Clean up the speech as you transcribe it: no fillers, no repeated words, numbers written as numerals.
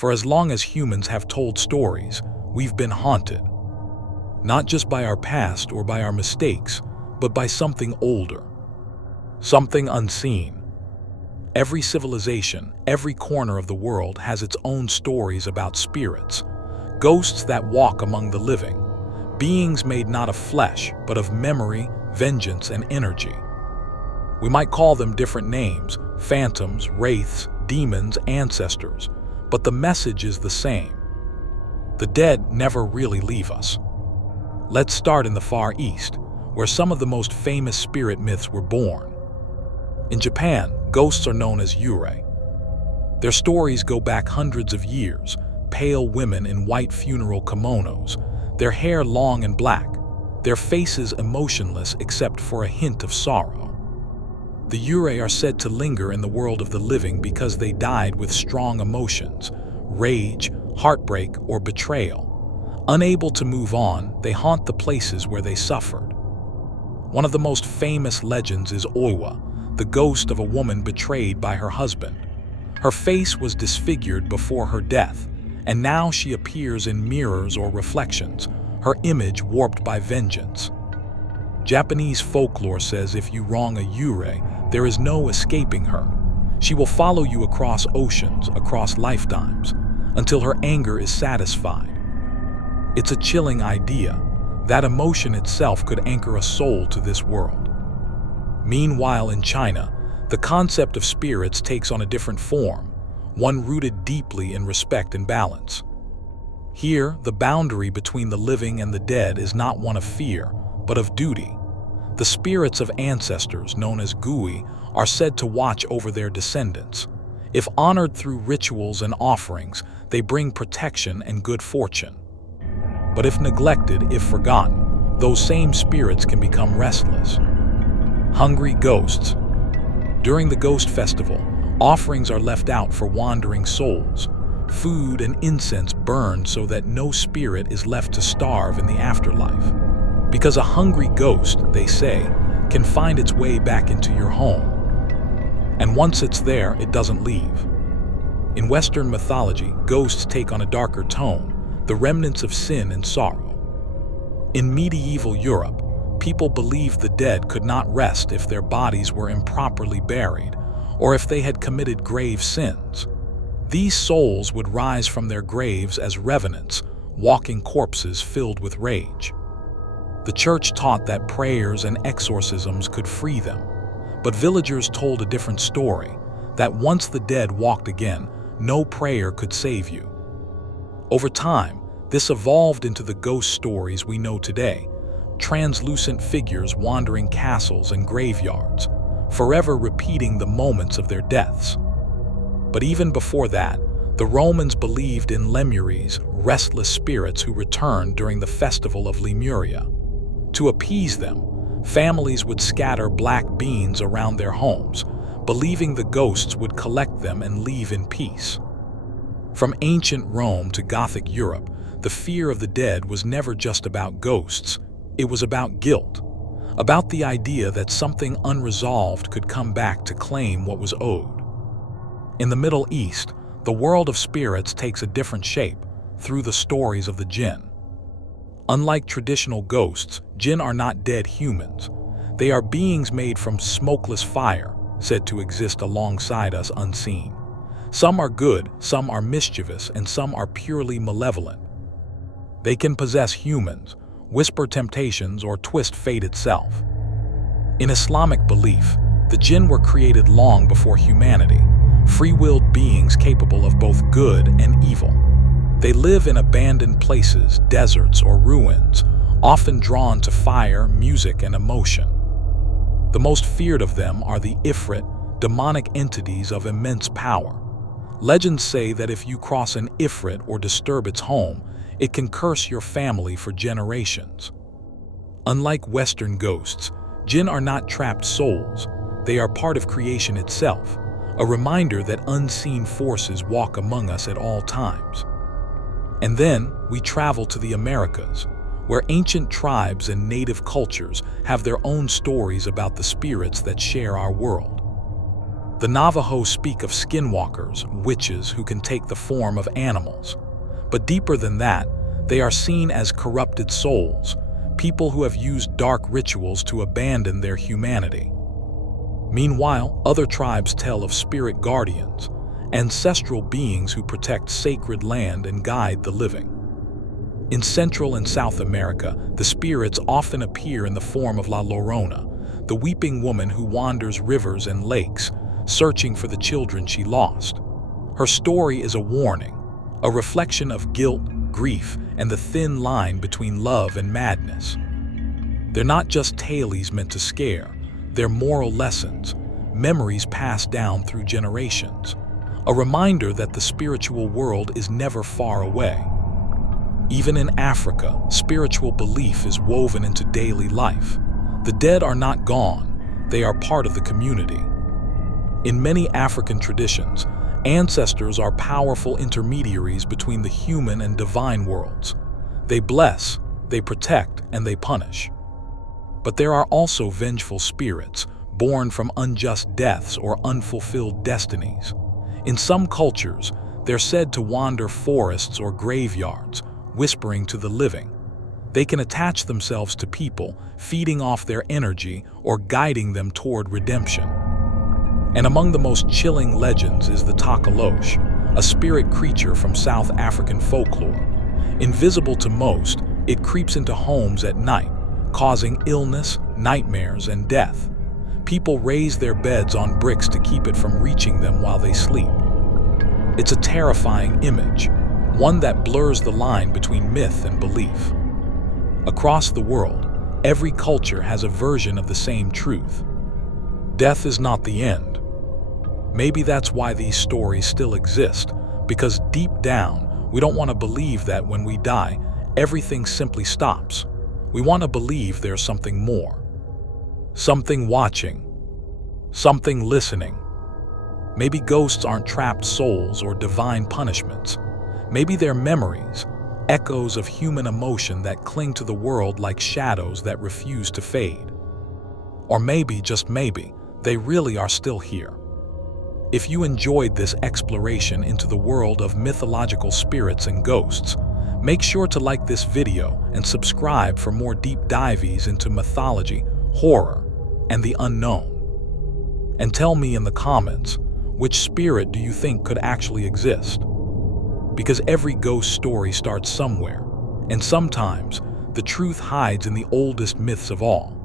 For as long as humans have told stories, we've been haunted. Not just by our past or by our mistakes, but by something older. Something unseen. Every civilization, every corner of the world has its own stories about spirits, ghosts that walk among the living, beings made not of flesh, but of memory, vengeance, and energy. We might call them different names, phantoms, wraiths, demons, ancestors, but the message is the same. The dead never really leave us. Let's start in the Far East, where some of the most famous spirit myths were born. In Japan, ghosts are known as yurei. Their stories go back hundreds of years, pale women in white funeral kimonos, their hair long and black, their faces emotionless except for a hint of sorrow. The yurei are said to linger in the world of the living because they died with strong emotions, rage, heartbreak, or betrayal. Unable to move on, they haunt the places where they suffered. One of the most famous legends is Oiwa, the ghost of a woman betrayed by her husband. Her face was disfigured before her death, and now she appears in mirrors or reflections, her image warped by vengeance. Japanese folklore says if you wrong a yurei, there is no escaping her. She will follow you across oceans, across lifetimes, until her anger is satisfied. It's a chilling idea. That emotion itself could anchor a soul to this world. Meanwhile, in China, the concept of spirits takes on a different form, one rooted deeply in respect and balance. Here, the boundary between the living and the dead is not one of fear, but of duty. The spirits of ancestors, known as gui, are said to watch over their descendants. If honored through rituals and offerings, they bring protection and good fortune. But if neglected, if forgotten, those same spirits can become restless. Hungry ghosts. During the Ghost Festival, offerings are left out for wandering souls. Food and incense burned so that no spirit is left to starve in the afterlife. Because a hungry ghost, they say, can find its way back into your home. And once it's there, it doesn't leave. In Western mythology, ghosts take on a darker tone, the remnants of sin and sorrow. In medieval Europe, people believed the dead could not rest if their bodies were improperly buried, or if they had committed grave sins. These souls would rise from their graves as revenants, walking corpses filled with rage. The church taught that prayers and exorcisms could free them, but villagers told a different story, that once the dead walked again, no prayer could save you. Over time, this evolved into the ghost stories we know today, translucent figures wandering castles and graveyards, forever repeating the moments of their deaths. But even before that, the Romans believed in Lemures, restless spirits who returned during the festival of Lemuria. To appease them, families would scatter black beans around their homes, believing the ghosts would collect them and leave in peace. From ancient Rome to Gothic Europe, the fear of the dead was never just about ghosts. It was about guilt, about the idea that something unresolved could come back to claim what was owed. In the Middle East, the world of spirits takes a different shape through the stories of the jinn. Unlike traditional ghosts, jinn are not dead humans. They are beings made from smokeless fire, said to exist alongside us unseen. Some are good, some are mischievous, and some are purely malevolent. They can possess humans, whisper temptations, or twist fate itself. In Islamic belief, the jinn were created long before humanity, free-willed beings capable of both good and evil. They live in abandoned places, deserts, or ruins, often drawn to fire, music, and emotion. The most feared of them are the Ifrit, demonic entities of immense power. Legends say that if you cross an Ifrit or disturb its home, it can curse your family for generations. Unlike Western ghosts, jinn are not trapped souls. They are part of creation itself, a reminder that unseen forces walk among us at all times. And then we travel to the Americas, where ancient tribes and native cultures have their own stories about the spirits that share our world. The Navajo speak of skinwalkers, witches who can take the form of animals. But deeper than that, they are seen as corrupted souls, people who have used dark rituals to abandon their humanity. Meanwhile, other tribes tell of spirit guardians, ancestral beings who protect sacred land and guide the living. In Central and South America, the spirits often appear in the form of La Llorona, the weeping woman who wanders rivers and lakes, searching for the children she lost. Her story is a warning, a reflection of guilt, grief, and the thin line between love and madness. They're not just tales meant to scare, they're moral lessons, memories passed down through generations, a reminder that the spiritual world is never far away. Even in Africa, spiritual belief is woven into daily life. The dead are not gone, they are part of the community. In many African traditions, ancestors are powerful intermediaries between the human and divine worlds. They bless, they protect, and they punish. But there are also vengeful spirits, born from unjust deaths or unfulfilled destinies. In some cultures, they're said to wander forests or graveyards, whispering to the living. They can attach themselves to people, feeding off their energy or guiding them toward redemption. And among the most chilling legends is the Takalosh, a spirit creature from South African folklore. Invisible to most, it creeps into homes at night, causing illness, nightmares, and death. People raise their beds on bricks to keep it from reaching them while they sleep. It's a terrifying image, one that blurs the line between myth and belief. Across the world, every culture has a version of the same truth. Death is not the end. Maybe that's why these stories still exist, because deep down, we don't want to believe that when we die, everything simply stops. We want to believe there's something more. Something watching. Something listening. Maybe ghosts aren't trapped souls or divine punishments. Maybe they're memories, echoes of human emotion that cling to the world like shadows that refuse to fade. Or maybe, just maybe, they really are still here. If you enjoyed this exploration into the world of mythological spirits and ghosts, make sure to like this video and subscribe for more deep dives into mythology, horror, and the unknown. And tell me in the comments, which spirit do you think could actually exist? Because every ghost story starts somewhere, and sometimes the truth hides in the oldest myths of all.